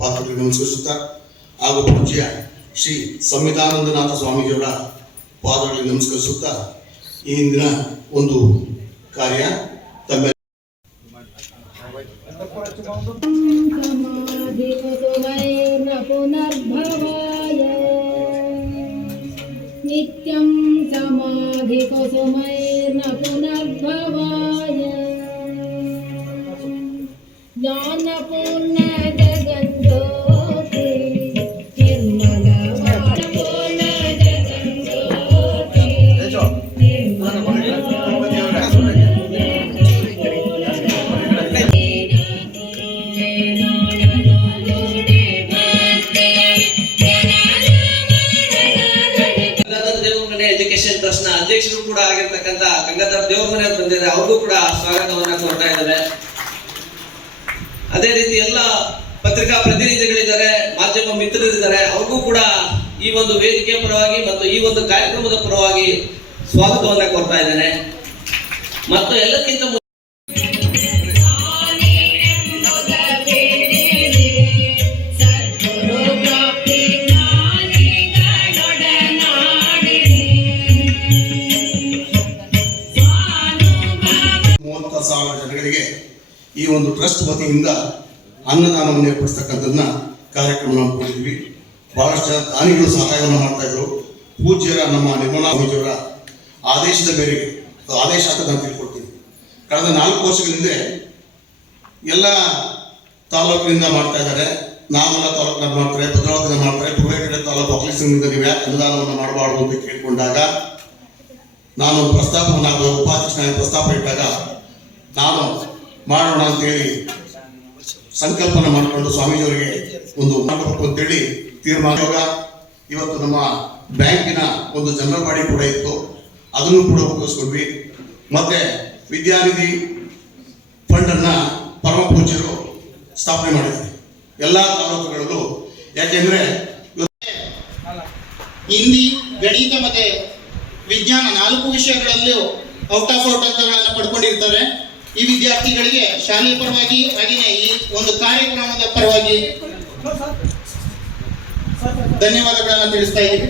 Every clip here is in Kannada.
ಪಾತ್ರಗಳಿಗೆ ನಮಸ್ಕರಿಸುತ್ತಾ ಹಾಗೂ ಪೂಜ್ಯ ಶ್ರೀ ಸಂವಿಧಾನಂದನಾಥ ಸ್ವಾಮೀಜಿಯವರ ಪಾದಗಳಿಗೆ ನಮಸ್ಕರಿಸುತ್ತಾ ಈ ಇಂದಿನ ಒಂದು ಕಾರ್ಯ ತಮ್ಮ समाधिकुसुमैर्न पुनर्भवाय नित्यं समाधिकुसुमैर्न पुनर्भवाय ಅಧ್ಯಕ್ಷರು ಕೂಡ ಆಗಿರ್ತಕ್ಕಂಥ ಗಂಗಾಧರ್ ದೇವಮನೆ ಬಂದಿದ್ದಾರೆ. ಅವ್ರಿಗೂ ಕೂಡ ಸ್ವಾಗತವನ್ನ ಕೋರ್ತಾ ಇದ್ದಾರೆ. ಅದೇ ರೀತಿ ಎಲ್ಲ ಪತ್ರಿಕಾ ಪ್ರತಿನಿಧಿಗಳಿದ್ದಾರೆ, ಮಾಧ್ಯಮ ಮಿತ್ರರಿದ್ದಾರೆ. ಅವ್ರಿಗೂ ಕೂಡ ಈ ಒಂದು ವೇದಿಕೆಯ ಪರವಾಗಿ ಮತ್ತು ಈ ಒಂದು ಕಾರ್ಯಕ್ರಮದ ಪರವಾಗಿ ಸ್ವಾಗತವನ್ನ ಕೋರ್ತಾ ಇದ್ದೇನೆ. ಮತ್ತು ಎಲ್ಲಕ್ಕಿಂತ ಈ ಒಂದು ಟ್ರಸ್ಟ್ ವತಿಯಿಂದ ಅನ್ನದಾನವನ್ನು ಏರ್ಪಡಿಸ್ತಕ್ಕಂಥದ್ದನ್ನ ಕಾರ್ಯಕ್ರಮ ಕೊಟ್ಟಿದ್ವಿ. ಬಹಳಷ್ಟು ಜನ ದಾನಿಗಳು ಸಹಾಯವನ್ನು ಮಾಡ್ತಾ ಇದ್ರು. ಪೂಜ್ಯರ, ನಮ್ಮ ನಿರ್ಮಲಾ ಸ್ವಾಮೀಜಿಯವರ ಆದೇಶದ ಮೇರೆಗೆ ಆದೇಶ ಅಂತ ನಾನು ತಿಳ್ಕೊಡ್ತೀನಿ ಕಳೆದ ನಾಲ್ಕು ವರ್ಷಗಳ ಹಿಂದೆ ಎಲ್ಲ ತಾಲೂಕಿನಿಂದ ಮಾಡ್ತಾ ಇದ್ದಾರೆ. ನಾವೆಲ್ಲ ತಾಲೂಕಿನ ಮಾಡ್ತಾರೆ ಭದ್ರಾವತಿನ ಮಾಡ್ತಾರೆ. ತುರುವೇಕೆರೆ ತಾಲೂಕು ಅಖಿಲೇಶ್ವರದಿಂದ ನೀವು ಯಾಕೆ ಅನುದಾನವನ್ನು ಮಾಡಬಾರ್ದು ಅಂತ ಕೇಳಿಕೊಂಡಾಗ ನಾನು ಪ್ರಸ್ತಾಪವನ್ನು ಉಪಾಧ್ಯಕ್ಷನಾಗಿ ಪ್ರಸ್ತಾಪ ಇಟ್ಟಾಗ ನಾನು ಮಾಡೋಣ ಅಂತೇಳಿ ಸಂಕಲ್ಪನ ಮಾಡಿಕೊಂಡು ಸ್ವಾಮೀಜಿಯವರಿಗೆ ಒಂದು ಮಾಡಬೇಕು ಅಂತೇಳಿ ತೀರ್ಮಾನ ಇವತ್ತು ನಮ್ಮ ಬ್ಯಾಂಕಿನ ಒಂದು ಜನರಲ್ ಬಾಡಿ ಕೂಡ ಇತ್ತು. ಅದನ್ನು ಕೂಡ ಉಪಯೋಗಿಸ್ಕೊಂಡ್ವಿ. ಮತ್ತೆ ವಿದ್ಯಾನಿಧಿ ಫಂಡ್ ಅನ್ನ ಪರಮ ಪೂಜ್ಯರು ಸ್ಥಾಪನೆ ಮಾಡಿದ್ವಿ ಎಲ್ಲ ತಾಲೂಕುಗಳಲ್ಲೂ. ಯಾಕೆಂದ್ರೆ ಹಿಂದಿ, ಗಣಿತ ಮತ್ತೆ ವಿಜ್ಞಾನ ನಾಲ್ಕು ವಿಷಯಗಳಲ್ಲೂ ಔಟ್ ಆಫ್ ಔಟ್ ಅಂತ ಪಡ್ಕೊಂಡಿರ್ತಾರೆ. ಈ ವಿದ್ಯಾರ್ಥಿಗಳಿಗೆ ಶಾಲೆಯ ಪರವಾಗಿ ಹಾಗೆಯೇ ಈ ಒಂದು ಕಾರ್ಯಕ್ರಮದ ಪರವಾಗಿ ಧನ್ಯವಾದಗಳನ್ನು ತಿಳಿಸ್ತಾ ಇದ್ದೀವಿ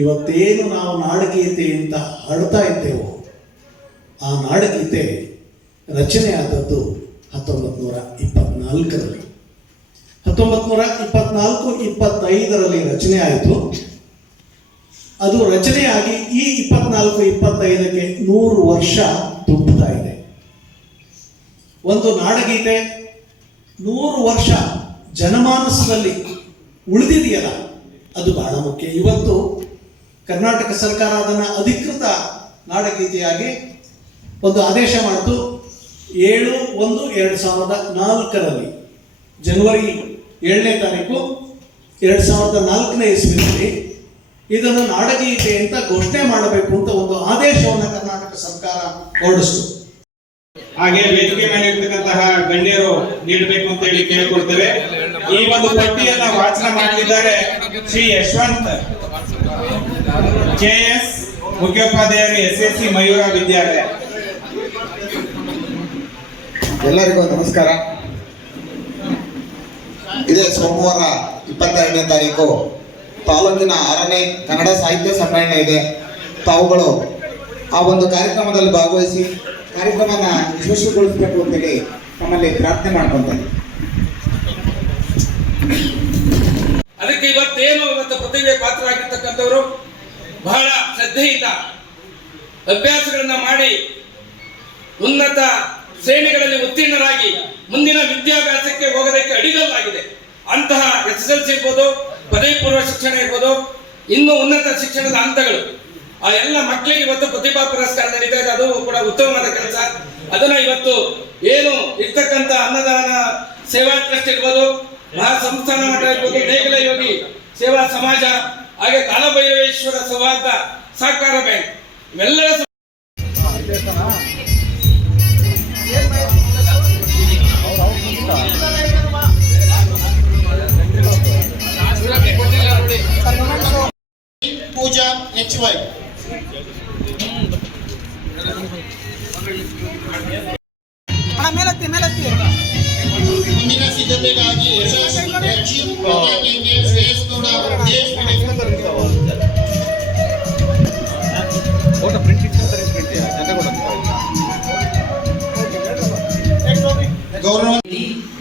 ಇವತ್ತೇನು ನಾವು ನಾಡಗೀತೆ ಅಂತ ಹಾಡ್ತಾ ಇದ್ದೇವೋ, ಆ ನಾಡಗೀತೆ ರಚನೆ ಆದದ್ದು ಹತ್ತೊಂಬತ್ತು ನೂರ ಇಪ್ಪತ್ನಾಲ್ಕರಲ್ಲಿ ಹತ್ತೊಂಬತ್ತು ನೂರ ಇಪ್ಪತ್ನಾಲ್ಕು ಇಪ್ಪತ್ತೈದರಲ್ಲಿ ರಚನೆ ಆಯಿತು. ಅದು ರಚನೆಯಾಗಿ ಈ ಇಪ್ಪತ್ನಾಲ್ಕು ಇಪ್ಪತ್ತೈದಕ್ಕೆ ನೂರು ವರ್ಷ ತುಂಬುತ್ತಾ ಇದೆ. ಒಂದು ನಾಡಗೀತೆ ನೂರು ವರ್ಷ ಜನಮಾನಸದಲ್ಲಿ ಉಳಿದಿದೆಯಲ್ಲ, ಅದು ಬಹಳ ಮುಖ್ಯ. ಇವತ್ತು ಕರ್ನಾಟಕ ಸರ್ಕಾರ ಅದನ್ನು ಅಧಿಕೃತ ನಾಡಗೀತೆಯಾಗಿ ಒಂದು ಆದೇಶ ಮಾಡಿತು ಏಳು ಒಂದು ಎರಡು ಸಾವಿರದ ನಾಲ್ಕರಲ್ಲಿ, ಜನವರಿ ಏಳನೇ ತಾರೀಕು ಎರಡು ಸಾವಿರದ ನಾಲ್ಕನೇ ಇಸ್ವಿನಲ್ಲಿ ಇದನ್ನು ನಾಡಗೀತೆ ಅಂತ ಘೋಷಣೆ ಮಾಡಬೇಕು ಅಂತ ಒಂದು ಆದೇಶವನ್ನು ಕರ್ನಾಟಕ ಸರ್ಕಾರ ಹೊರಡಿಸ್ತು. ಹಾಗೆ ವೇದಿಕೆ ಮೇಲೆ ಇರ್ತಕ್ಕಂತಹ ಗಣ್ಯರು ನೀಡಬೇಕು ಅಂತ ಹೇಳಿ ಕೇಳಿಕೊಳ್ತೇವೆ. ಈ ಒಂದು ಪಟ್ಟಿಯನ್ನ ವಾಚನ ಮಾಡಿದ್ದಾರೆ ಶ್ರೀ ಯಶವಂತ್. ಕೆ ಎಸ್ ಮುಖ್ಯೋಪಾಧ್ಯಾಯರು ಎಸ್ ಎಸ್ ಸಿ ಮಯೂರ ವಿದ್ಯಾಲಯ. ಎಲ್ಲರಿಗೂ ನಮಸ್ಕಾರ. ಇದೇ ಸೋಮವಾರ ಇಪ್ಪತ್ತೆರಡನೇ ತಾರೀಕು. ತಾಲೂಕಿನ ಆರನೇ ಕನ್ನಡ ಸಾಹಿತ್ಯ ಸಮ್ಮೇಳನ ಇದೆ. ತಾವುಗಳು ಆ ಒಂದು ಕಾರ್ಯಕ್ರಮದಲ್ಲಿ ಭಾಗವಹಿಸಿ ಕಾರ್ಯಕ್ರಮನ ಯಶಸ್ವಿಗೊಳಿಸಬೇಕು ಅಂತೇಳಿ ನಮ್ಮಲ್ಲಿ ಪ್ರಾರ್ಥನೆ ಮಾಡ್ಕೊಂತೇನೆ ಅದಕ್ಕೆ ಇವತ್ತೇನು ಇವತ್ತು ಪ್ರತಿಭೆ ಪಾತ್ರರಾಗಿರ್ತಕ್ಕಂಥವರು? ಬಹಳ ಶ್ರದ್ಧೆಯಿಂದ ಅಭ್ಯಾಸಗಳನ್ನು ಮಾಡಿ ಉನ್ನತ ಶ್ರೇಣಿಗಳಲ್ಲಿ ಉತ್ತೀರ್ಣರಾಗಿ ಮುಂದಿನ ವಿದ್ಯಾಭ್ಯಾಸಕ್ಕೆ ಹೋಗೋದಕ್ಕೆ ಅಡಿಗಲ್ಲಾಗಿದೆ. ಅಂತಹ ಎಸ್ ಎಸ್ ಎಲ್ ಸಿ ಇರ್ಬೋದು ಪದವಿ ಪೂರ್ವ ಶಿಕ್ಷಣ ಇರ್ಬೋದು, ಇನ್ನು ಉನ್ನತ ಶಿಕ್ಷಣದ ಹಂತಗಳು. ಆ ಎಲ್ಲ ಮಕ್ಕಳಿಗೆ ಇವತ್ತು ಪ್ರತಿಭಾ ಪುರಸ್ಕಾರ ನಡೀತಾ ಇದೆ. ಅದು ಕೂಡ ಉತ್ತಮವಾದ ಕೆಲಸ. ಅದನ್ನ ಇವತ್ತು ಏನು ಇರ್ತಕ್ಕಂಥ ಅನ್ನದಾನ ಸೇವಾ ಟ್ರಸ್ಟ್ ಇರ್ಬೋದು ಮಹಾ ಸಂಸ್ಥಾನ ಮಠ ಇರ್ಬೋದು, ನೇಗಲ ಯೋಗಿ ಸೇವಾ ಸಮಾಜ ಹಾಗೆ ಕಾಲಭೈರವೇಶ್ವರ ಸೌಹಾರ್ದ ಸಹಕಾರ ಬ್ಯಾಂಕ್. ಇವೆಲ್ಲರ ಪೂಜಾ ಎಚ್ ಮುಂದಿನ ಸಿದ್ಧತೆಗಾಗಿ ಶ್ರೇಯಸ್ ಗೌಡ ದೇಶ್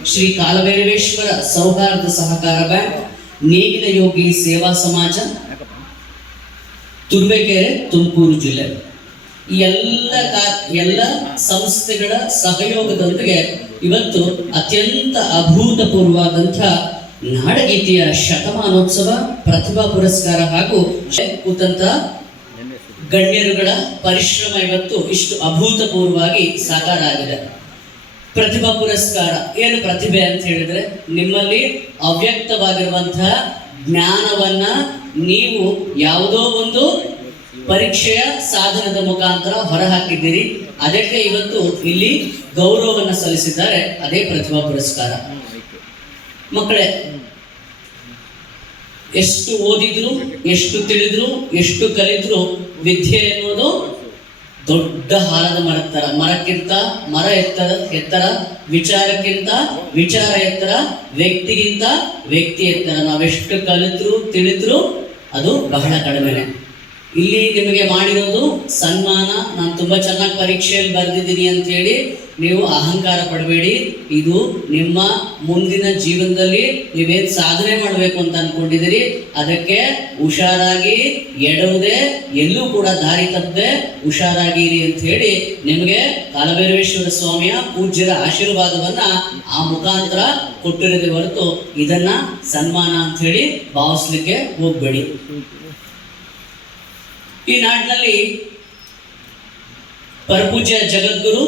ಶ್ರೀ ಕಾಲಭೈರವೇಶ್ವರ ಸೌಹಾರ್ದ ಸಹಕಾರ ಬ್ಯಾಂಕ್ ನೇಗಿದ ಯೋಗಿ ಸೇವಾ ಸಮಾಜ ತುರ್ಬೇಕೆರೆ ತುಮಕೂರು ಜಿಲ್ಲೆ. ಈ ಎಲ್ಲ ಕಾ- ಎಲ್ಲ ಸಂಸ್ಥೆಗಳ ಸಹಯೋಗದೊಂದಿಗೆ ಇವತ್ತು ಅತ್ಯಂತ ಅಭೂತಪೂರ್ವವಾದಂಥ ನಾಡಗೀತೆಯ ಶತಮಾನೋತ್ಸವ, ಪ್ರತಿಭಾ ಪುರಸ್ಕಾರ ಹಾಗೂ ಕೂತಂತ ಗಣ್ಯರುಗಳ ಪರಿಶ್ರಮ ಇವತ್ತು ಇಷ್ಟು ಅಭೂತಪೂರ್ವವಾಗಿ ಸಾಕಾರ ಆಗಿದೆ. ಪ್ರತಿಭಾ ಪುರಸ್ಕಾರ, ಏನು ಪ್ರತಿಭೆ ಅಂತ ಹೇಳಿದ್ರೆ, ನಿಮ್ಮಲ್ಲಿ ಅವ್ಯಕ್ತವಾಗಿರುವಂತಹ ಜ್ಞಾನವನ್ನ ನೀವು ಯಾವುದೋ ಒಂದು ಪರೀಕ್ಷೆಯ ಸಾಧನದ ಮುಖಾಂತರ ಹೊರಹಾಕಿದ್ದೀರಿ. ಅದಕ್ಕೆ ಇವತ್ತು ಇಲ್ಲಿ ಗೌರವವನ್ನು ಸಲ್ಲಿಸಿದ್ದಾರೆ. ಅದೇ ಪ್ರತಿಭಾ ಪುರಸ್ಕಾರ. ಮಕ್ಕಳೇ, ಎಷ್ಟು ಓದಿದ್ರು, ಎಷ್ಟು ತಿಳಿದ್ರು, ಎಷ್ಟು ಕಲಿದ್ರು ವಿದ್ಯೆ ಎನ್ನುವುದು ದೊಡ್ಡ ಹಾಲದ ಮರತ್ತರ ತರ ಮರಕ್ಕಿಂತ, ಮರ ಎತ್ತರ ಎತ್ತರ, ವಿಚಾರಕ್ಕಿಂತ, ವಿಚಾರ ಎತ್ತರ, ವ್ಯಕ್ತಿಗಿಂತ ವ್ಯಕ್ತಿ ಎತ್ತರ. ನಾವೆಷ್ಟು ಕಲಿತರು ತಿಳಿದ್ರು ಅದು ಬಹಳ ಕಡಿಮೆನೆ. ಇಲ್ಲಿ ನಿಮಗೆ ಮಾಡಿರೋದು ಸನ್ಮಾನ. ನಾನು ತುಂಬಾ ಚೆನ್ನಾಗಿ ಪರೀಕ್ಷೆಯಲ್ಲಿ ಬರೆದಿದ್ದೀನಿ ಅಂತ ಹೇಳಿ ನೀವು ಅಹಂಕಾರ ಪಡಬೇಡಿ. ಇದು ನಿಮ್ಮ ಮುಂದಿನ ಜೀವನದಲ್ಲಿ ನೀವೇನು ಸಾಧನೆ ಮಾಡಬೇಕು ಅಂತ ಅನ್ಕೊಂಡಿದ್ದೀರಿ, ಅದಕ್ಕೆ ಹುಷಾರಾಗಿ ಎಡವುದೇ, ಎಲ್ಲೂ ಕೂಡ ದಾರಿ ತಪ್ಪದೆ ಹುಷಾರಾಗಿರಿ ಅಂತ ಹೇಳಿ ನಿಮಗೆ ಕಾಲಭೈರವೇಶ್ವರ ಸ್ವಾಮಿಯ ಪೂಜ್ಯರ ಆಶೀರ್ವಾದವನ್ನ ಆ ಮುಖಾಂತರ ಕೊಟ್ಟಿರೋದೇ ಹೊರತು ಇದನ್ನ ಸನ್ಮಾನ ಅಂತ ಹೇಳಿ ಭಾವಿಸ್ಲಿಕ್ಕೆ ಹೋಗ್ಬೇಡಿ. ಈ ನಾಡಿನಲ್ಲಿ ಪರಪೂಜ್ಯ ಜಗದ್ಗುರು